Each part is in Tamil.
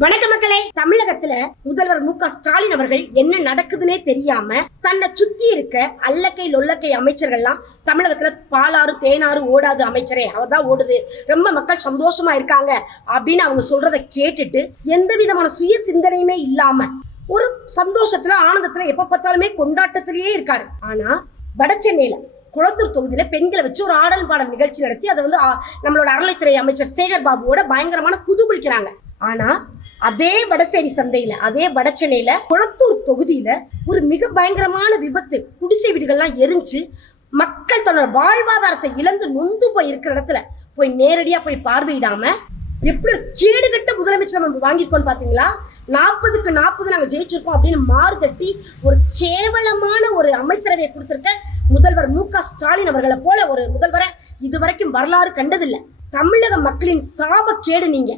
வணக்க மக்களே. தமிழகத்துல முதல்வர் மு க ஸ்டாலின் அவர்கள் என்ன நடக்குதுன்னே தெரியாம தன்னை சுத்தி இருக்க அல்லக்கை லொல்லக்கை அமைச்சர்கள்லாம் தமிழகத்துல பாலாறு தேனாறு ஓடாது அமைச்சரே. அவர் தான் ஓடுது. ரொம்ப மக்கள் சந்தோஷமா இருக்காங்க அப்படின்னு அவங்க சொல்றதை கேட்டுட்டு எந்த விதமான சுய சிந்தனையுமே இல்லாம ஒரு சந்தோஷத்துல ஆனந்தத்துல எப்ப பார்த்தாலுமே கொண்டாட்டத்திலேயே இருக்காரு. ஆனா வட சென்னையில குளத்தூர் தொகுதியில பெண்களை வச்சு ஒரு ஆடல் பாடல் நிகழ்ச்சி நடத்தி அதை வந்து நம்மளோட அறநிலைத்துறை அமைச்சர் சேகர் பாபுவோட பயங்கரமான குதூகலிக்கிறாங்க. ஆனா அதே வடசேரி சந்தையில அதே வடச்சென்னையில குளத்தூர் தொகுதியில ஒரு மிக பயங்கரமான விபத்து குடிசை வீடுகள்லாம் எரிஞ்சு மக்கள் தன்னோட வாழ்வாதாரத்தை இழந்து நொந்து போய் இருக்கிற இடத்துல போய் நேரடியா போய் பார்வையிடாம எப்படி கேடு கட்ட முதலமைச்சர் நம்ம வாங்கியிருக்கோம்னு பாத்தீங்களா? நாற்பதுக்கு நாற்பது நாங்க ஜெயிச்சிருக்கோம் அப்படின்னு மாறு தட்டி ஒரு கேவலமான ஒரு அமைச்சரவையை கொடுத்துருக்க முதல்வர் மு க ஸ்டாலின் அவர்களை போல ஒரு முதல்வரை இதுவரைக்கும் வரலாறு கண்டதில்லை. தமிழக மக்களின் சாப கேடு நீங்க.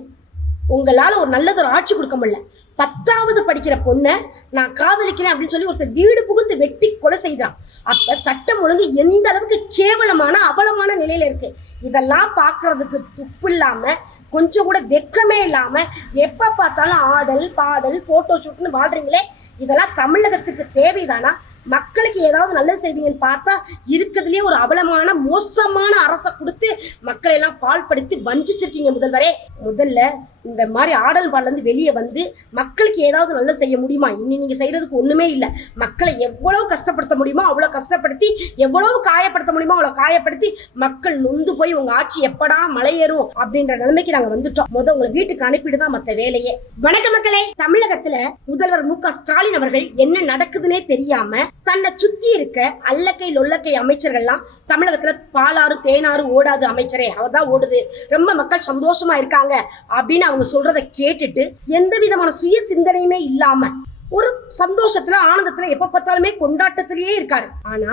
உங்களால் ஒரு நல்லது ஒரு ஆட்சி கொடுக்க முடியல. பத்தாவது படிக்கிற பொண்ணை நான் காதலிக்கிறேன் அப்படின்னு சொல்லி ஒருத்தர் வீடு புகுந்து வெட்டி கொலை செய்தான். அப்ப சட்டம் ஒழுங்கு எந்த அளவுக்கு கேவலமான அவலமான நிலையில இருக்கு. இதெல்லாம் பார்க்கிறதுக்கு துப்பு இல்லாம கொஞ்சம் கூட வெக்கமே இல்லாம எப்ப பார்த்தாலும் ஆடல் பாடல் போட்டோ ஷூட்னு வாழ்றீங்களே இதெல்லாம் தமிழகத்துக்கு தேவைதானா? மக்களுக்கு ஏதாவது நல்லது செய்வீங்கன்னு பார்த்தா இருக்கிறதுலேயே ஒரு அவலமான மோசமான அரசை கொடுத்து மக்களை எல்லாம் பாழ்படுத்தி வஞ்சிச்சிருக்கீங்க முதல்வரே. முதல்ல இந்த மாதிரி ஆடல் பாடலேருந்து வெளியே வந்து மக்களுக்கு ஏதாவது நல்லது செய்ய முடியுமா? இன்னி நீங்கள் செய்கிறதுக்கு ஒன்றுமே இல்லை. மக்களை எவ்வளோ கஷ்டப்படுத்த முடியுமோ அவ்வளோ கஷ்டப்படுத்தி எவ்வளவு காயப்படுத்த முடியுமோ அவ்வளோ காயப்படுத்தி மக்கள் நொந்து போய் உங்கள் ஆட்சி எப்படா மலையேறும் அப்படின்ற நிலைமைக்கு நாங்கள் வந்துட்டோம். முதல் உங்களை வீட்டுக்கு அனுப்பிட்டு தான் மற்ற வேலையே. வணக்க மக்களே. தமிழகத்தில் முதல்வர் மு க ஸ்டாலின் அவர்கள் என்ன நடக்குதுன்னே தெரியாம தன்னை சுற்றி இருக்க அல்லக்கை லொல்லக்கை அமைச்சர்கள்லாம் தமிழகத்துல பாலாறு தேனாறு ஓடாது அமைச்சரே. அவர் தான் ஓடுது. ரொம்ப மக்கள் சந்தோஷமா இருக்காங்க அப்படின்னு அவங்க சொல்றதை கேட்டுட்டு எந்த விதமான சுய சிந்தனையுமே இல்லாம ஒரு சந்தோஷத்துல ஆனந்தத்துல எப்ப பார்த்தாலுமே கொண்டாட்டத்திலேயே இருக்காரு. ஆனா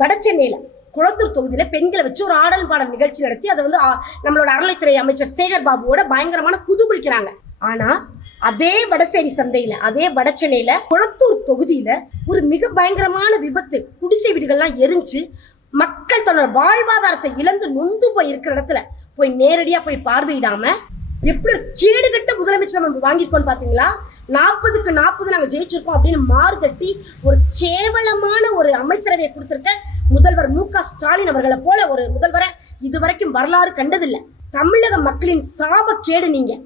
வட சென்னையில குளத்தூர் தொகுதியில பெண்களை வச்சு ஒரு ஆடல் பாடல் நிகழ்ச்சி நடத்தி அதை வந்து நம்மளோட அறநிலைத்துறை அமைச்சர் சேகர் பாபுவோட பயங்கரமான குதூகலிக்கிறாங்க ஆனா அதே வடசேரி சந்தையில அதே வடச்சென்னையில குளத்தூர் தொகுதியில ஒரு மிக பயங்கரமான விபத்து குடிசை வீடுகள்லாம் எரிஞ்சு மக்கள் தன்னோட வாழ்வாதாரத்தை இழந்து நொந்து போய் இருக்கிற இடத்துல போய் நேரடியா போய் பார்வையிடாம எப்படி கேடு கட்ட முதலமைச்சர் நம்ம வாங்கியிருக்கோம்னு பாத்தீங்களா? நாற்பதுக்கு நாற்பது நாங்கள் ஜெயிச்சிருக்கோம் அப்படின்னு மாறு தட்டி ஒரு கேவலமான ஒரு அமைச்சரவையை கொடுத்துருக்க முதல்வர் மு க ஸ்டாலின் அவர்களை போல ஒரு முதல்வரை இதுவரைக்கும் வரலாறு கண்டதில்லை. தமிழக மக்களின் சாபக்கேடு நீங்கள்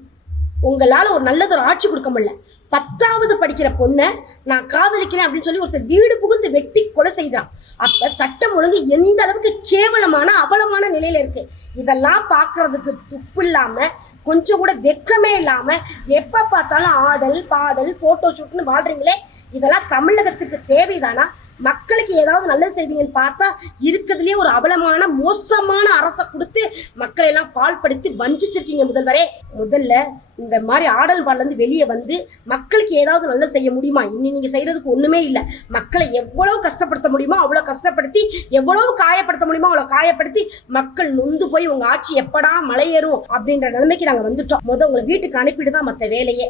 உங்களால் ஒரு நல்லது ஒரு ஆட்சி கொடுக்க முடியல. பத்தாவது படிக்கிற பொண்ணை நான் காதலிக்கிறேன் அப்படின்னு சொல்லி ஒருத்தர் வீடு புகுந்து வெட்டி கொலை செய்தான். அப்ப சட்டம் ஒழுங்கு எந்த அளவுக்கு கேவலமான அவலமான நிலையில இருக்கு? இதெல்லாம் பார்க்கிறதுக்கு துப்பு இல்லாம கொஞ்சம் கூட வெக்கமே இல்லாம எப்ப பார்த்தாலும் ஆடல் பாடல் போட்டோ ஷூட்னு வாழ்றீங்களே? இதெல்லாம் தமிழகத்துக்கு தேவைதானா? மக்களுக்கு ஏதாவது நல்லது செய்வீங்கன்னு பார்த்தா இருக்கிறதுலே ஒரு அவலமான மோசமான அரசை கொடுத்து மக்களை எல்லாம் பால்படுத்தி வஞ்சிச்சிருக்கீங்க முதல்வரே. முதல்ல இந்த மாதிரி ஆடல் பாடலேருந்து வெளியே வந்து மக்களுக்கு ஏதாவது நல்லது செய்ய முடியுமா? இன்னும் நீங்கள் செய்கிறதுக்கு ஒன்றுமே இல்லை. மக்களை எவ்வளோ கஷ்டப்படுத்த முடியுமோ அவ்வளோ கஷ்டப்படுத்தி எவ்வளவு காயப்படுத்த முடியுமோ அவ்வளோ காயப்படுத்தி மக்கள் நொந்து போய் உங்கள் ஆட்சி எப்படா மலையேறும் அப்படின்ற நிலைமைக்கு நாங்கள் வந்துட்டோம். முதல் உங்களை வீட்டுக்கு அனுப்பிட்டு தான் மற்ற வேலையே.